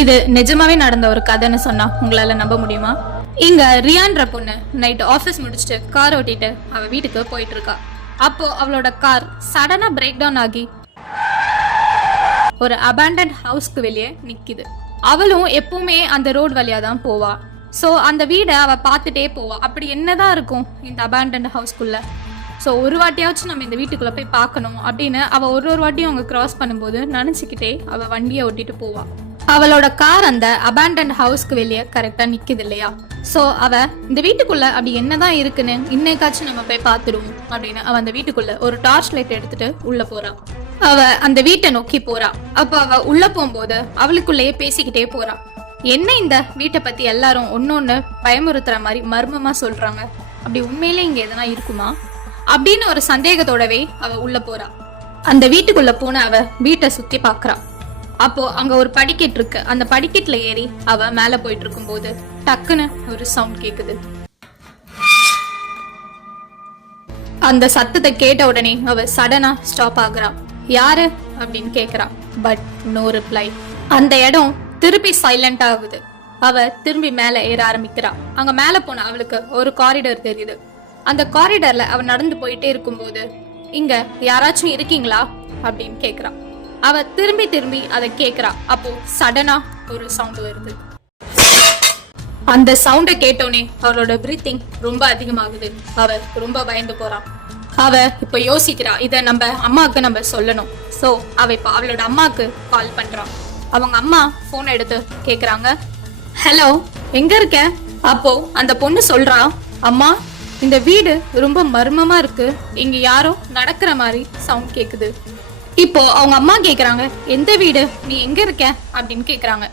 இது நிஜமாவே நடந்த ஒரு கதைன்னு சொன்னா உங்களால நம்ப முடியுமா? இங்க ரியான்ற பொண்ணு நைட் ஆஃபீஸ் முடிச்சுட்டு கார் ஓட்டிட்டு அவ வீட்டுக்கு போயிட்டு இருக்கா. அப்போ அவளோட கார் சடனா பிரேக் டவுன் ஆகி ஒரு அபேண்டன் ஹவுஸ்க்கு வெளியே நிக்குது. அவளும் எப்பவுமே அந்த ரோடு வழியா தான் போவா. ஸோ அந்த வீடை அவ பார்த்துட்டே போவா. அப்படி என்னதான் இருக்கும் இந்த அபேண்டன் ஹவுஸ்க்குள்ள? ஸோ ஒரு வாட்டியாச்சும் நம்ம இந்த வீட்டுக்குள்ள போய் பார்க்கணும் அப்படின்னு அவ ஒரு வாட்டியும் அவங்க கிராஸ் பண்ணும்போது நினைச்சுக்கிட்டே அவ வண்டியை ஓட்டிட்டு போவா. அவளோட கார் அந்த அபேண்டன் ஹவுஸ்க்கு வெளியே கரெக்டா நிக்குது இல்லையா? சோ அவ இந்த வீட்டுக்குள்ள அப்படி என்னதான் இருக்குன்னு இன்னைக்காச்சும் நம்ம போய் பார்த்துடுவோம் அப்படின்னு அவ அந்த வீட்டுக்குள்ள ஒரு டார்ச் லைட் எடுத்துட்டு உள்ள போறா. அவ அந்த வீட்டை நோக்கி போறா. அப்ப அவ உள்ள போகும்போது அவளுக்குள்ளேயே பேசிக்கிட்டே போறா. என்ன இந்த வீட்டை பத்தி எல்லாரும் ஒன்னொன்னு பயமுறுத்துற மாதிரி மர்மமா சொல்றாங்க, அப்படி உண்மையிலே இங்க எதனா இருக்குமா அப்படின்னு ஒரு சந்தேகத்தோடவே அவ உள்ள போறா. அந்த வீட்டுக்குள்ள போன அவ வீட்டை சுத்தி பாக்குறா. அப்போ அங்க ஒரு படிக்கட்டு இருக்கு. அந்த படிக்கட்டுல ஏறி அவ மேல போயிட்டு இருக்கும் போது டக்குன்னு ஒரு சவுண்ட் கேக்குது. அந்த சத்தத்தை கேட்ட உடனே அவ சடனா ஸ்டாப் ஆகுறா. யாரு அப்படின்னு கேக்குறா. But no reply. அந்த இடம் திருப்பி சைலண்ட் ஆகுது. அவ திரும்பி மேல ஏற ஆரம்பிக்கிறா. அங்க மேல போன அவளுக்கு ஒரு காரிடர் தெரியுது. அந்த காரிடர்ல அவ நடந்து போயிட்டே இருக்கும்போது இங்க யாராச்சும் இருக்கீங்களா அப்படின்னு கேக்குறா. அவ திரும்பி அதை கேக்குறா. அப்போ சடனா ஒரு சவுண்ட் வருது. அந்த சவுண்ட கேட்டோனே அவளோட பிரீத்திங் ரொம்ப அதிகமாகுது. அவ ரொம்ப பயந்து போறா. அவ இப்ப யோசிக்கிறா, இத நம்ம அம்மாவுக்கு நம்ம சொல்லணும். சோ அவ இப்ப அவளோட அம்மாக்கு கால் பண்றா. அவங்க அம்மா போன் எடுத்து கேக்குறாங்க, ஹலோ எங்க இருக்க? அப்போ அந்த பொண்ணு சொல்றா, அம்மா இந்த வீடு ரொம்ப மர்மமா இருக்கு, இங்க யாரோ நடக்கிற மாதிரி சவுண்ட் கேக்குது. இப்போ அவங்க அம்மா கேக்குறாங்க, எந்த வீடு, நீ எங்க இருக்க அப்படின்னு கேக்குறாங்க.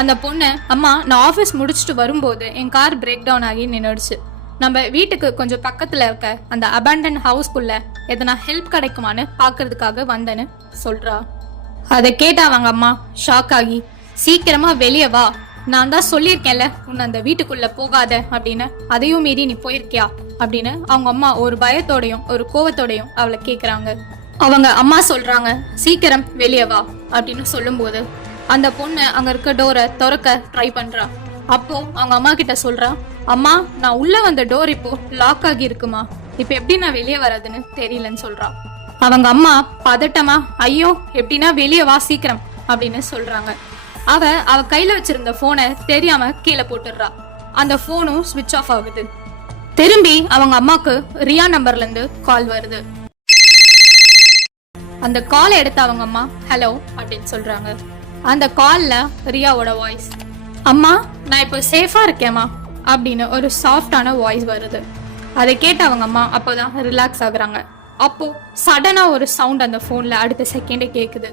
அந்த பொண்ணு, அம்மா நான் ஆபீஸ் முடிச்சுட்டு வரும்போது என் கார் பிரேக் டவுன் ஆகி நின்னுடுச்சு. நம்ம வீட்டுக்கு கொஞ்சம் பக்கத்துல இருக்க அந்த அபேண்டன் ஹவுஸ்க்குள்ள எதனா ஹெல்ப் கிடைக்குமான்னு பாக்குறதுக்காக வந்தேன்னு சொல்றா. அதை கேட்ட அவங்க அம்மா ஷாக் ஆகி, சீக்கிரமா வெளியே வா, நான் தான் சொல்லியிருக்கேன்ல உன்னை அந்த வீட்டுக்குள்ள போகாத அப்படின்னு, அதையும் மீறி நீ போயிருக்கியா அப்படின்னு அவங்க அம்மா ஒரு பயத்தோடையும் ஒரு கோவத்தோடையும் அவளை கேக்குறாங்க. அவங்க அம்மா சொல்றாங்க, சீக்கிரம் வெளியே வா அப்படின்னு சொல்லும் போது அந்த பொண்ணு அங்க இருக்க டோரை திறக்க ட்ரை பண்றா. அப்போ அவங்க அம்மா கிட்ட சொல்றா, அம்மா நான் உள்ள வந்த டோர் இப்போ லாக் ஆகி இருக்குமா, இப்ப எப்படி நான் வெளியே வராதுன்னு தெரியலன்னு சொல்றா. அவங்க அம்மா பதட்டமா, ஐயோ எப்படின்னா வெளியே வா சீக்கிரம் அப்படின்னு சொல்றாங்க. அவ கையில வச்சிருந்த போனை தெரியாம கீழே போட்டுடுறா. அந்த போனும் ஸ்விட்ச் ஆஃப் ஆகுது. திரும்பி அவங்க அம்மாக்கு ரியா நம்பர்ல இருந்து கால் வருது. அந்த காலை எடுத்து அவங்க அம்மா ஹலோ அப்படின்னு சொல்றாங்க. அந்த கால்ல ரியாவோட வாய்ஸ், அம்மா நான் இப்போ சேஃபா இருக்கேம்மா அப்படின்னு ஒரு சாஃப்டான வாய்ஸ் வருது. அதை கேட்ட அவங்க அம்மா அப்போதான் ரிலாக்ஸ் ஆகுறாங்க. அப்போ சடனா ஒரு சவுண்ட் அந்த போன்ல அடுத்த செகண்டே கேக்குது.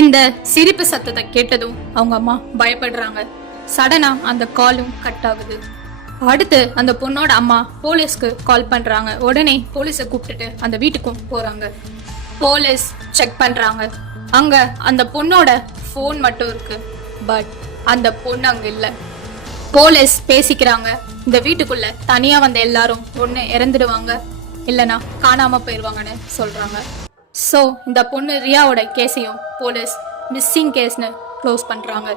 இந்த சிரிப்பு சத்தத்தை கேட்டதும் அவங்க அம்மா பயப்படுறாங்க. சடனா அந்த காலும் கட் ஆகுது. அடுத்து அந்த பொண்ணோட அம்மா போலீஸ்க்கு கால் பண்றாங்க. உடனே போலீஸை கூப்பிட்டுட்டு அந்த வீட்டுக்கும் போறாங்க. போலீஸ் செக் பண்றாங்க. அங்க அந்த பொண்ணோட போன் மட்டும் இருக்கு. பட் அந்த பொண்ணு அங்க இல்ல. போலீஸ் பேசிக்கிறாங்க, இந்த வீட்டுக்குள்ள தனியா வந்த எல்லாரும் ஒண்ணு இறந்துடுவாங்க இல்லனா காணாம போயிருவாங்கன்னு சொல்றாங்க. சோ இந்த பொண்ணு ரியாவோட கேஸையும் போலீஸ் மிஸ்ஸிங் கேஸ்னு க்ளோஸ் பண்றாங்க.